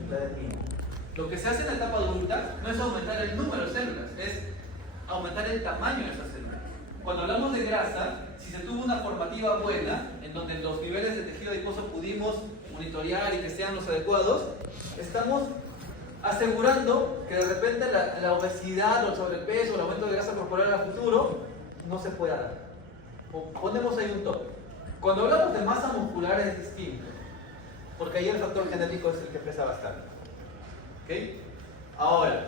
La de 1000. Lo que se hace en la etapa adulta no es aumentar el número de células, es aumentar el tamaño de esas células. Cuando hablamos de grasa, si se tuvo una formativa buena, en donde los niveles de tejido adiposo pudimos monitorear y que sean los adecuados, estamos asegurando que de repente la obesidad o el sobrepeso o el aumento de grasa corporal a futuro no se pueda dar. Ponemos ahí un tope. Cuando hablamos de masa muscular es distinto, porque ahí el factor genético es el que pesa bastante. ¿Ok? Ahora,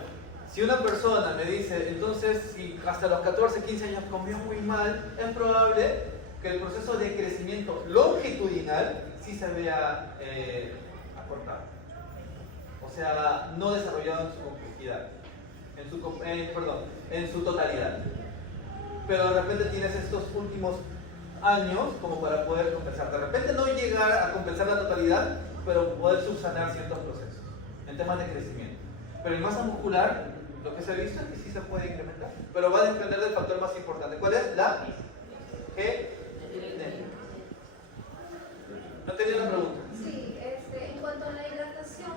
si una persona me dice, entonces, si hasta los 14, 15 años comió muy mal, es probable que el proceso de crecimiento longitudinal sí se vea acortado. O sea, no desarrollado en su complejidad, en su totalidad. Pero de repente tienes estos últimos años como para poder compensar. De repente no llegar a compensar la totalidad, pero poder subsanar ciertos procesos en temas de crecimiento. Pero en masa muscular, lo que se ha visto es que sí se puede incrementar, pero va a depender del factor más importante. ¿Cuál es? La G. ¿No tenía la pregunta? Sí, en cuanto a la hidratación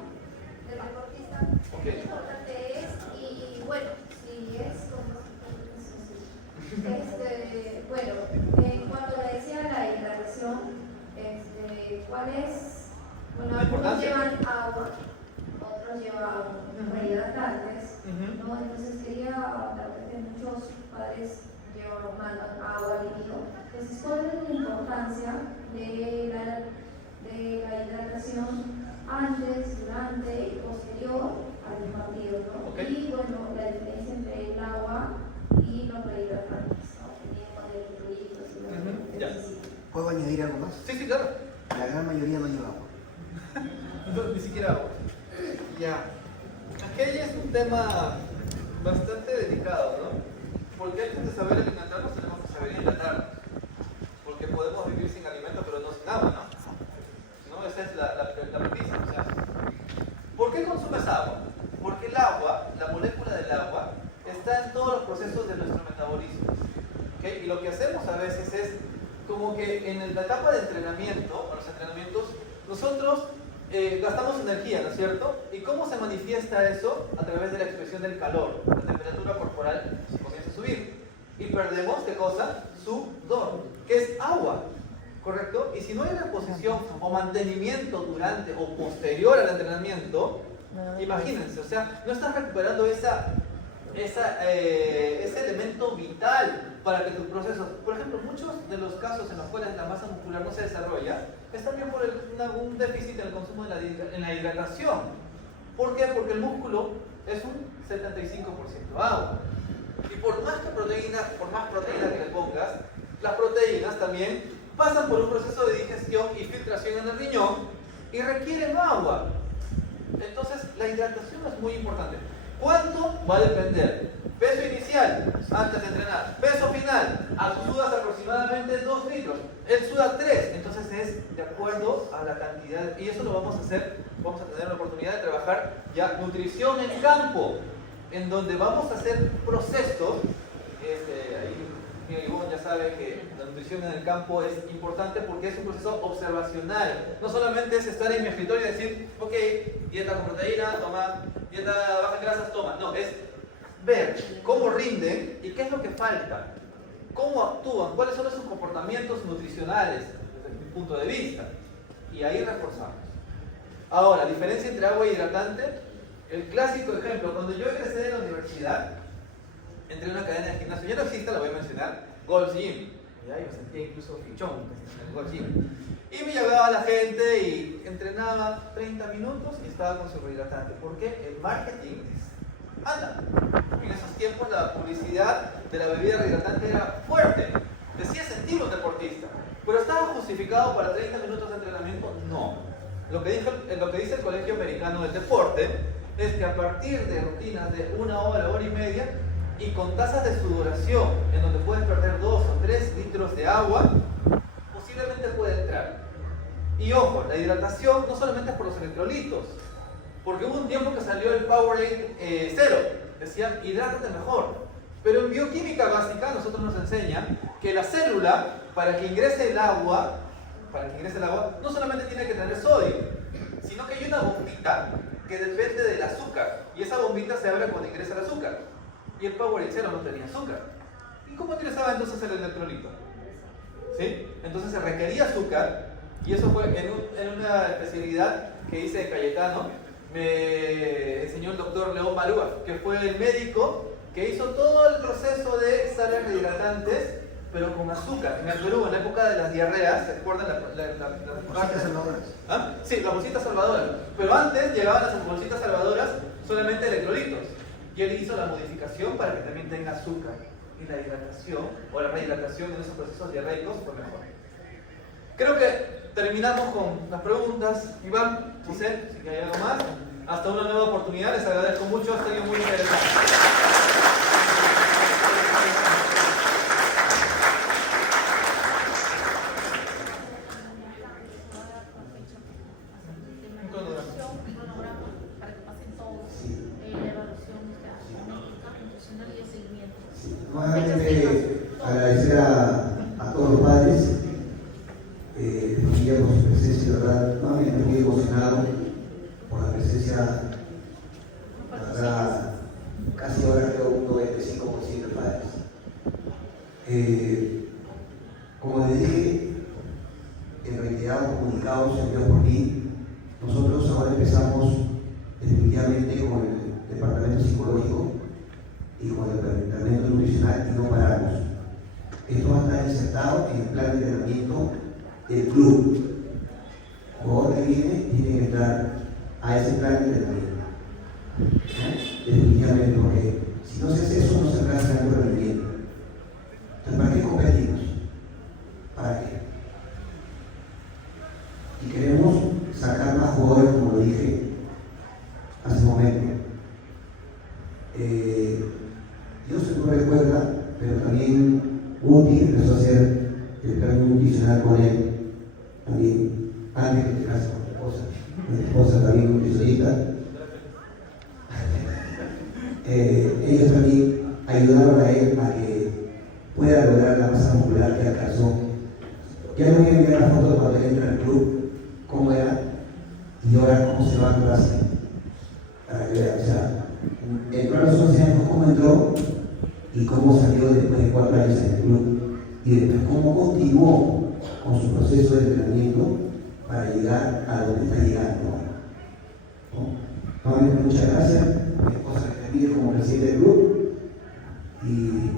del deportista, Okay. qué importante es y bueno, si es como bueno, en cuanto le decía la hidratación, ¿cuál es? Bueno, algunos llevan agua, otros llevan rehidratantes, ¿no? Entonces quería, tal vez que muchos padres mandan agua líquido. Entonces, ¿cuál es la importancia de la hidratación antes, durante y posterior al partido, ¿no? Okay. Y bueno, la diferencia entre el agua y los rehidratantes, ¿no? Dependiendo de electrolitos y la necesidad. ¿Puedo añadir algo más? Sí, claro. La gran mayoría no lleva agua. Ni siquiera agua. Ya. Aquí es un tema bastante delicado, ¿no? Porque antes de saber alimentarnos tenemos que saber hidratarnos. Porque podemos vivir sin alimento, pero no sin agua, ¿no? Esa es la premisa. O sea, ¿por qué consumes agua? Porque el agua, la molécula del agua, está en todos los procesos de nuestro metabolismo. ¿Okay? Y lo que hacemos a veces es como que en la etapa de entrenamiento, o los entrenamientos, nosotros gastamos energía, ¿no es cierto? ¿Y cómo se manifiesta eso? A través de la expresión del calor. La temperatura corporal comienza a subir. Y perdemos, ¿qué cosa? Sudor, que es agua, ¿correcto? Y si no hay reposición o mantenimiento durante o posterior al entrenamiento, imagínense, o sea, no estás recuperando ese elemento vital para que tus procesos, por ejemplo, muchos de los casos en los cuales la masa muscular no se desarrolla, es también por un déficit en el consumo en la hidratación. ¿Por qué? Porque el músculo es un 75% agua. Y por más proteína que le pongas, las proteínas también pasan por un proceso de digestión y filtración en el riñón y requieren agua. Entonces, la hidratación es muy importante. ¿Cuánto? Va a depender. Peso inicial, antes de entrenar. Peso final, sudas aproximadamente 2 litros. Él suda 3, entonces es de acuerdo a la cantidad. Y eso lo vamos a hacer, vamos a tener la oportunidad de trabajar ya nutrición en campo, en donde vamos a hacer procesos. Ahí Ivonne ya sabe que la nutrición en el campo es importante porque es un proceso observacional. No solamente es estar en mi escritorio y decir, ok, dieta con proteína, toma, dieta baja en grasas, toma. No, es ver cómo rinden y qué es lo que falta, cómo actúan, cuáles son sus comportamientos nutricionales desde mi punto de vista. Y ahí reforzamos. Ahora, diferencia entre agua y hidratante. El clásico ejemplo, cuando yo egresé de la universidad, entré en una cadena de gimnasio, ya no existe, la voy a mencionar, Gold's Gym. Ya me sentía incluso fichón en el Gold's Gym. Y me llegaba la gente y entrenaba 30 minutos y estaba con su rehidratante. Porque el marketing anda. En esos tiempos la publicidad de la bebida rehidratante era fuerte. Decía sentir un deportista. Pero ¿estaba justificado para 30 minutos de entrenamiento? No. Lo que dice el Colegio Americano del Deporte es que a partir de rutinas de 1 hora, hora y media, y con tasas de sudoración, en donde puedes perder 2 o 3 litros de agua, posiblemente puede entrar. Y ojo, la hidratación no solamente es por los electrolitos, porque hubo un tiempo que salió el Powerade 0, decían hidrátate mejor. Pero en bioquímica básica nosotros nos enseñan que la célula, para que ingrese el agua, no solamente tiene que tener sodio, sino que hay una bombita que depende del azúcar, y esa bombita se abre cuando ingresa el azúcar. Y el Powerade 0 no tenía azúcar. ¿Y cómo ingresaba entonces el electrolito? ¿Sí? Entonces se requería azúcar, y eso fue en una especialidad que hice de Cayetano. Me enseñó el doctor León Malúa, que fue el médico que hizo todo el proceso de sales rehidratantes pero con azúcar. En el Perú, en la época de las diarreas, ¿se acuerdan las Bolsitas salvadoras. ¿Ah? Sí, las bolsitas salvadoras. Pero antes llegaban las bolsitas salvadoras solamente electrolitos. Y él hizo la modificación para que también tenga azúcar. Y la hidratación, o la rehidratación en esos procesos diarreicos fue mejor. Creo que terminamos con las preguntas. Iván, José, si hay algo más. Hasta una nueva oportunidad, les agradezco mucho, ha sido muy interesante. Nuevamente agradecer a todos los padres por su presencia, ¿verdad? Nuevamente muy emocionado por la presencia, la verdad, casi ahora creo un 95% de padres. Como les dije, en reiterados comunicados enviados por mí, nosotros ahora empezamos definitivamente con el departamento psicológico y con el tratamiento nutricional y no paramos. Esto va a estar insertado en el plan de entrenamiento del club. El jugador que viene tiene que entrar a ese plan de entrenamiento. ¿No? Definitivamente, porque si no se hace eso, no se alcanza el rendimiento. Entonces, ¿para qué competimos? ¿Para qué? Y queremos sacar más jugadores, como lo dije hace un momento. Dios se no recuerda, pero también Guti empezó a hacer el plan nutricional con él, también antes que te cases con mi esposa también nutricionista. Ellos también ayudaron a él a que pueda lograr la masa muscular que alcanzó. Ya les voy a enviar la foto de cuando él entra al club, cómo era y ahora cómo se va a clase. Para que vean, o sea, entró a los 11 años, cómo entró y cómo salió después de 4 años en el club y después cómo continuó con su proceso de entrenamiento para llegar a donde está llegando. ¿No? Nuevamente, muchas gracias. Mi esposa que te mide como presidente del club y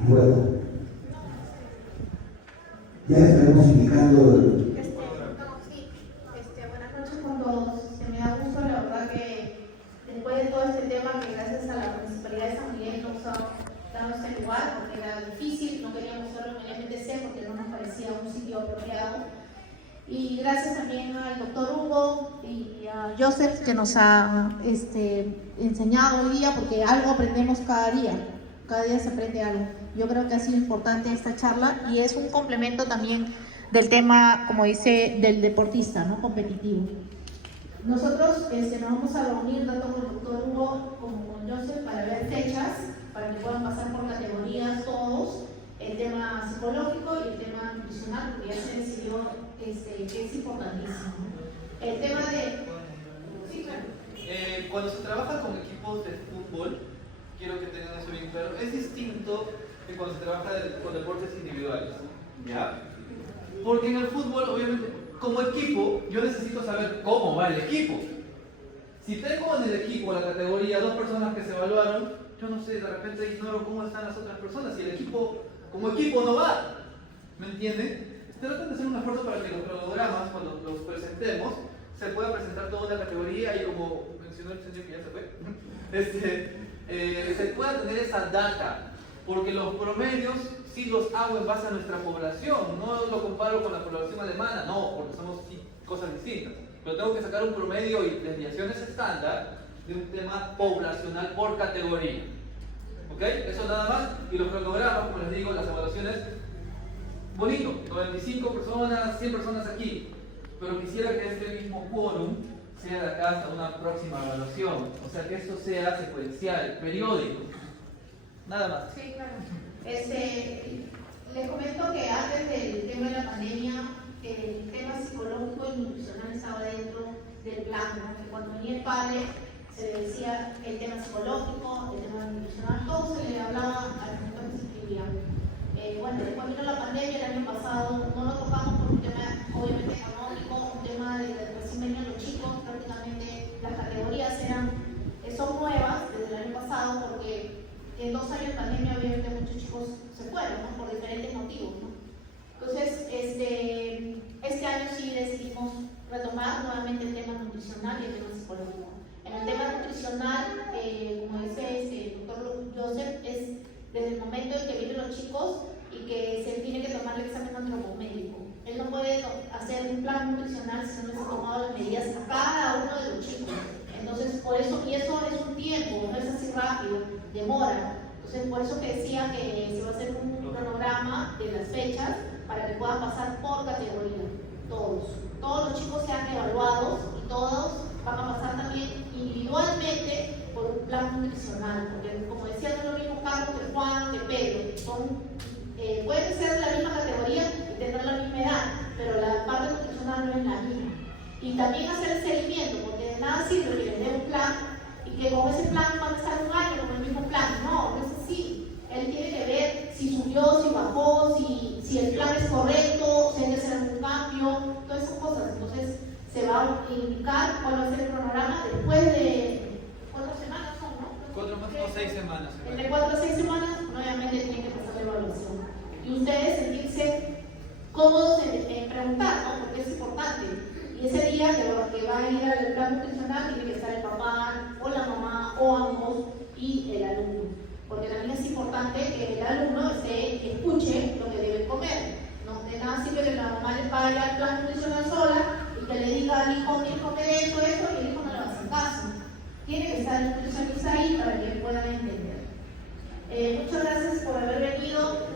bueno, ya estaremos indicando buenas noches con todos. Me da gusto, la verdad, que después de todo este tema, que gracias a la Municipalidad de San Miguel nos ha dado este lugar, porque era difícil, no queríamos hacerlo en el MTC porque no nos parecía un sitio apropiado. Y gracias también al doctor Hugo y a Joseph, que nos ha enseñado hoy día, porque algo aprendemos cada día se aprende algo. Yo creo que ha sido importante esta charla y es un complemento también del tema, como dice, del deportista, ¿no? Competitivo. Nosotros nos vamos a reunir tanto con el doctor Hugo como con Joseph para ver fechas, para que puedan pasar por categorías todos, el tema psicológico y el tema nutricional, porque ya se decidió que es importantísimo. El tema de... Sí, claro. Cuando se trabaja con equipos de fútbol, quiero que tengan eso bien claro, es distinto que cuando se trabaja con deportes individuales. ¿Ya? Porque en el fútbol, obviamente, como equipo, yo necesito saber cómo va el equipo. Si tengo en el equipo, la categoría, 2 personas que se evaluaron, yo no sé, de repente ignoro cómo están las otras personas. Si el equipo, como equipo, no va. ¿Me entienden? Traten de hacer un esfuerzo para que los cronogramas, cuando los presentemos, se pueda presentar toda una categoría y, como mencionó el señor que ya se fue, se pueda tener esa data, porque los promedios sí los hago en base a nuestra población, no lo comparo con la población alemana, no, porque somos cosas distintas, pero tengo que sacar un promedio y desviaciones estándar de un tema poblacional por categoría. ¿Ok? Eso nada más, y los cronogramas, como les digo, las evaluaciones, bonito, 95 personas, 100 personas aquí, pero quisiera que este mismo quórum sea de acá hasta una próxima evaluación, o sea que esto sea secuencial, periódico, nada más. Sí, claro. Les comento que antes del tema de la pandemia, el tema psicológico y nutricional estaba dentro del plan, ¿no? Que cuando venía el padre se le decía el tema psicológico, el tema nutricional, todo se le hablaba al momento que se inscribía. Bueno, después vino la pandemia el año pasado, no lo tocamos por un tema obviamente económico, un tema de que recién venían los chicos, prácticamente las categorías son nuevas desde el año pasado, porque en 2 años de pandemia obviamente muchos chicos se fueron, ¿no? Por diferentes motivos, ¿no? tocar nuevamente el tema nutricional y el tema psicológico. En el tema nutricional, como dice el doctor Joseph, es desde el momento en que vienen los chicos y que se tiene que tomar el examen antropométrico. Él no puede hacer un plan nutricional si no se ha tomado las medidas a cada uno de los chicos. Entonces, por eso, y eso es un tiempo, no es así rápido, demora. Entonces, por eso que decía que se va a hacer un cronograma de las fechas para que puedan pasar por categoría, todos. Todos los chicos sean evaluados y todos van a pasar también individualmente por un plan nutricional, porque como decía, no es lo mismo Carlos que Juan, que Pedro, pueden ser de la misma categoría y tener la misma edad, pero la parte nutricional no es la misma. Y también hacer el seguimiento, porque de nada sirve que les dé un plan y que con ese plan van a estar un año con el mismo plan. No, no es así. Él tiene que ver si subió, si bajó, si el plan es correcto, si hay que hacer algún cambio, todas esas cosas. Entonces se va a indicar cuál va a ser el cronograma después de 4 semanas, ¿no? 4 más o 6 semanas. Entre 4 a 6 semanas, nuevamente tienen que pasar la evaluación. Y ustedes sentirse cómodos en preguntar, ¿no? Porque es importante. Y ese día que va a ir al plan nutricional tiene que estar el papá o la mamá o ambos y el alumno. Porque también es importante que el alumno escuche lo que debe comer. No de nada sirve que la mamá le pague al plan nutricional sola y que le diga al hijo, tienes que comer esto, y el hijo no le va a hacer caso. Tiene que estar el nutricionista ahí para que puedan entender. Muchas gracias por haber venido.